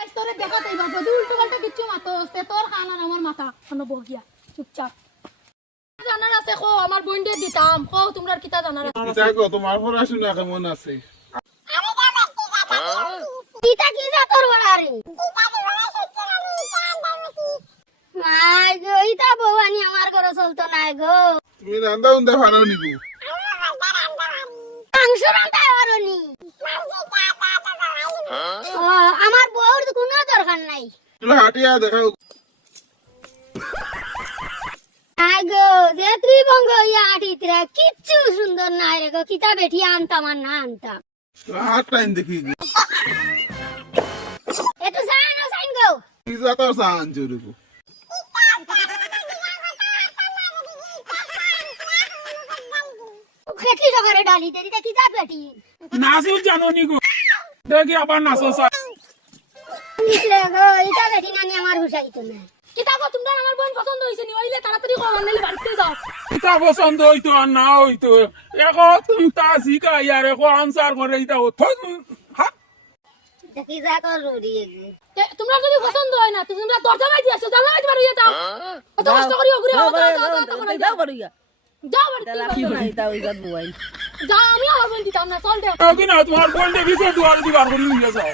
আজ তোরে দেখাতেই বা যদি উল্টো পাল্টা কিচ্ছু মাতস তে তোর খান আর আমার মাথা কোনো বগিয়া চুপচাপ জানার আছে কো আমার বইন্ডে দিতাম কো তোমরা কিতা জানার আছে দেখো তোমার পড়াশোনা কেমন আছে? কিতা কি যা তোর বড়ারে মাই গো ইতা ভবানী আমার ঘরে চলতো না গো তুমি রান্দা উন্দা পারো নিগো? মাংস রান্না পারোনি আমার বউর কোনো দরকার নাই তুমি হাটিয়া দেখাও। আগো যে ত্রিভঙ্গ ইয়া আটিতরা কিচ্ছু সুন্দর নাই রে গো কিতা বেঠি আনতাম আর না আনতাম হাত টাইম দেখি গো। একটু জানো সাইন গো কি যাতো সান জুরুগো। খেটলি জগারে ডালি দেরি দেখি যা বেটি নাচও জানো নি গো দেখি আবার নাচো নিচলে গো ইটা বেটি নানি আমার হুসাইতো না কিতা গো তোমরা আমার বোন পছন্দ হইছে নি হইলে তাড়াতাড়ি কো আনলে বাড়িতে যাও ইটা পছন্দ হইতো আর না হইতো এখন তুমি তা শিখা ইয়ার এখন আনসার করে ইটা দেখি যা কর রুড়ি তোমরা যদি পছন্দ হয় না তোমরা দরজা বাই দিয়েছো জানলা বাই পারো যাও কত কষ্ট করি ওগুরে যাও বাড়িয়া যাও বাড়িতে যাও আমি আমার বোন দিতাম না চল দে না তোমার বোনটা ভিতরে দুয়ার দিবার করে নিয়ে যাও